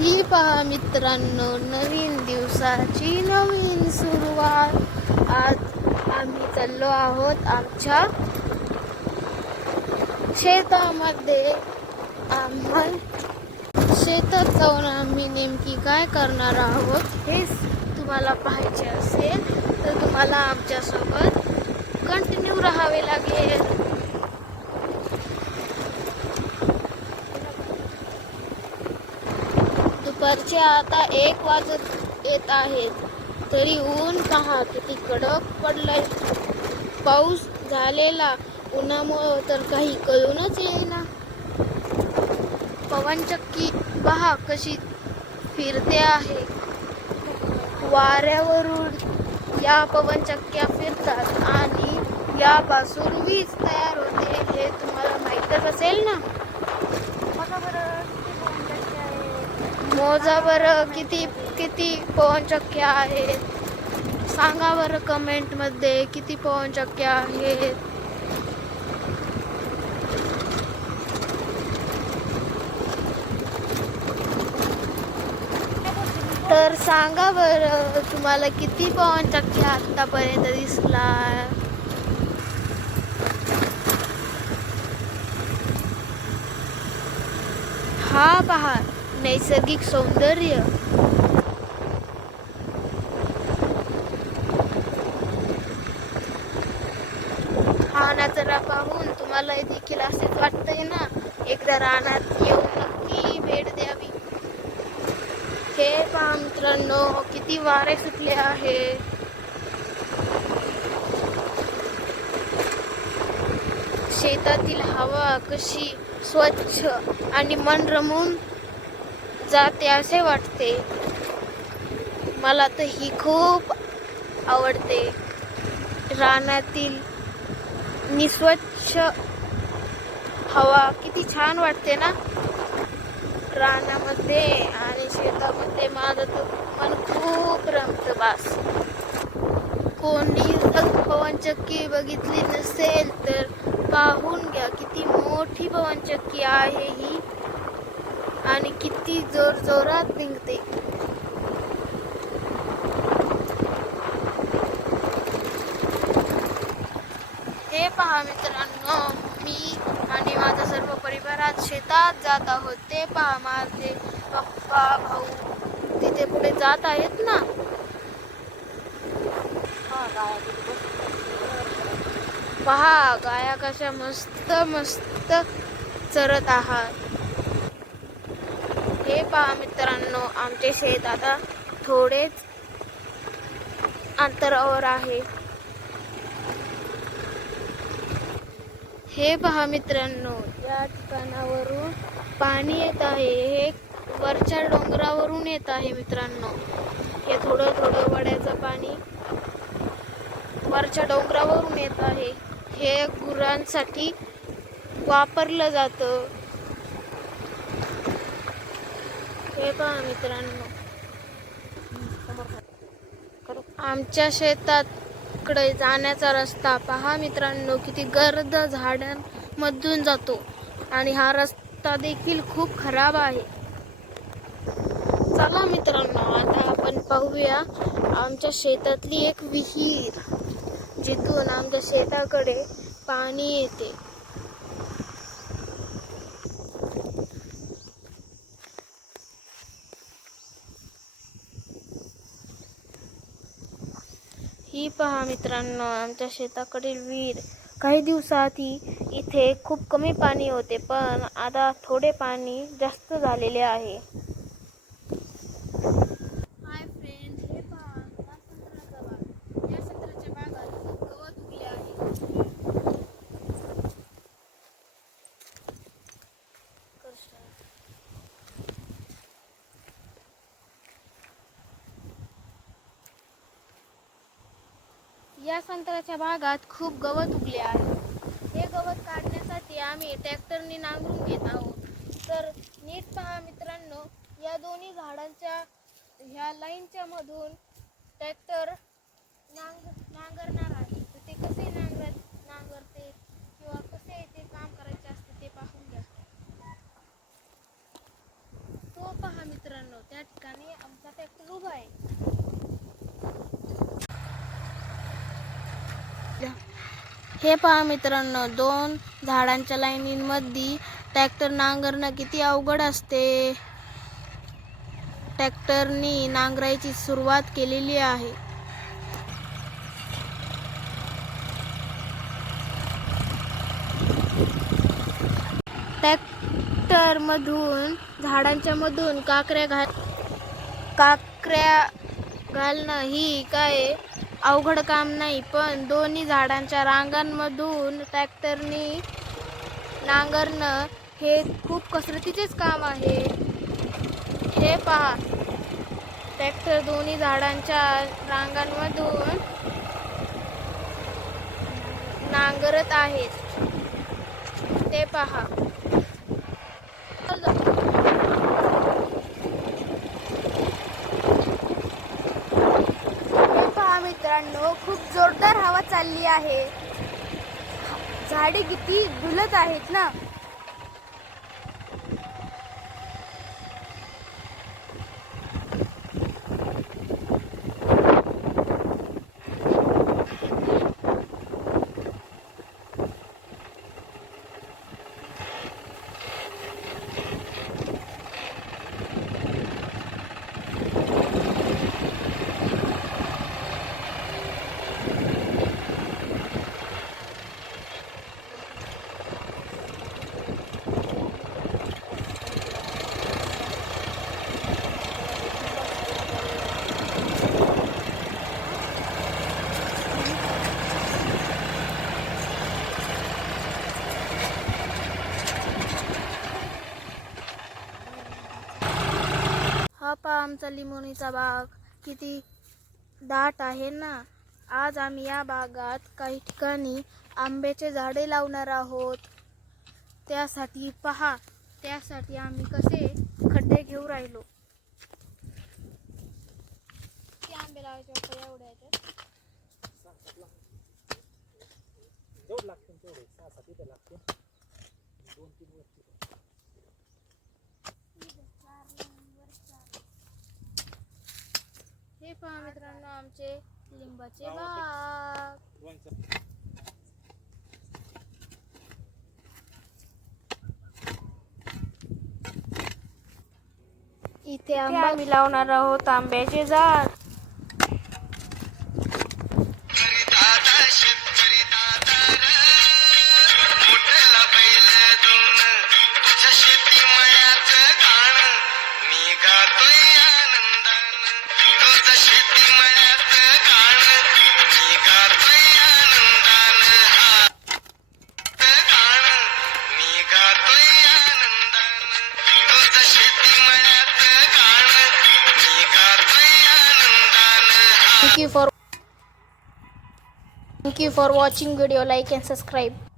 ही पहा मित्रांनो, नवीन दिवसाची नवीन सुरुवात. आज आम्ही चाललो आहोत आमच्या शेतामध्ये. शेतात जाऊन आम्ही नेमकी काय करणार आहोत हे तुम्हाला पाहायचे असेल तर तुम्हाला आमच्यासोबत कंटिन्यू राहावे लागेल. दुपारचे आता 1 वाजत येत आहेत, तरी ऊन पहा किती कडक पडलंय. पाऊस झालेला उन्हामुळे तर काही कळूनच येईना. पवनचक्की पहा कशी फिरते आहे. वाऱ्यावरून या पवनचक्क्या फिरतात आणि यापासून वीज तयार होते, हे तुम्हाला माहीतच असेल ना. मोजा बरं किती पवनचक्क्या आहेत. सांगा बरं कमेंट मध्ये किती पवनचक्क्या आहेत. तर सांगा बरं तुम्हाला किती पवनचक्क्या आतापर्यंत दिसला. हा पहा नैसर्गिक सौंदर्य. हा नजारा पाहून तुम्हाला देखील असेच वाटतंय ना, एकदा रानात येऊन नक्की भेट द्यावी. हे पहा मित्रांनो, किती वारे सुटले आहे. शेतातील हवा कशी स्वच्छ आणि मन रमून जाते असे वाटते. मला तर ही खूप आवडते. रानातील निस्वच्छ हवा किती छान वाटते ना. रानामध्ये आणि शेतामध्ये माझं तर मन खूप रमतं बास. कोणी पवनचक्की बघितली नसेल तर पाहून घ्या, किती मोठी पवनचक्की आहे ही आणि किती जोरात निघते. हे पहा मित्रांनो, मी आणि माझा सर्व परिवार आज शेतात जात आहोत. ते पहा माझे पप्पा भाऊ तिथे पुढे जात आहेत ना. पहा गाया कशा मस्त मस्त चरत आहात. हे पहा मित्रांनो, आमचे शेत आता थोडेच अंतरावर आहे. हे पहा मित्रांनो, या ठिकाणावरून पाणी येत आहे. हे वरच्या डोंगरावरून येत आहे मित्रांनो. हे थोडं थोडं वड्याचं पाणी वरच्या डोंगरावरून येत आहे. हे गुरांसाठी वापरलं जातं. हे पहा मित्रांनो, आमच्या शेताकडे जाण्याचा रस्ता पहा मित्रांनो, किती गर्द झाडांमधून जातो आणि हा रस्ता देखील खूप खराब आहे. चला मित्रांनो, आता आपण पाहूया आमच्या शेतातली एक विहीर, जिथून आमच्या शेताकडे पाणी येते. ही पहा मित्रांनो, आमच्या शेताकडील विहीर. काही दिवसाआधी इथे खूप कमी पाणी होते, पण आता थोडे पाणी जास्त झालेले आहे. हाय फ्रेंड, हे पहा हा संत्र्याचा बाग. या संत्र्याच्या बागात खूप गवत उगले आहे. या संत्र्याच्या बागात खूप गवत उगले आहे. हे गवत काढण्यासाठी आम्ही ट्रॅक्टरने नांगरून घेत आहोत. तर नीट पहा मित्रांनो, या दोन्ही झाडांच्या ह्या लाईनच्या मधून ट्रॅक्टर नांगरणार आहे. तर ते कसे नांगरते किंवा कसे ते काम करायचे असते ते पाहून घ्या. तो पहा मित्रांनो, त्या ठिकाणी आमचा ट्रॅक्टर उभा आहे. हे पहा मित्रांनो, 2 झाडांच्या लाईनींमध्ये ट्रॅक्टर नांगरणं किती अवघड असते. ट्रॅक्टरनी नांगरायची सुरुवात केलेली आहे. ट्रॅक्टरमधून झाडांच्या मधून काकऱ्या घालणं ही काय अवघड काम नाही, पण दोन्ही झाडांच्या रांगांमधून ट्रॅक्टरनी नांगरणं हे खूप कसरतीचेच काम आहे. हे पहा, ट्रॅक्टर दोन्ही झाडांच्या रांगांमधून नांगरत आहेत. ते पहा. हे पहा मित्रांनो, खूप जोरदार हवा चालली आहे. झाडे किती झुलत आहेत ना. हा पहा आमचा लिंबोणीचा बाग किती दाट आहे ना. आज आम्ही या बागात काही ठिकाणी आंब्याचे झाडे लावणार आहोत. त्यासाठी आम्ही कसे खड्डे घेऊ राहिलो. किती आंबे लावायचे होते एवढ्या ह्याच्यात? हे पहा मित्रांनो, आमचे लिंबाचे बाग. इथे आम्ही लावणार आहोत आंब्याचे झाड. Thank you for watching video. Like and subscribe.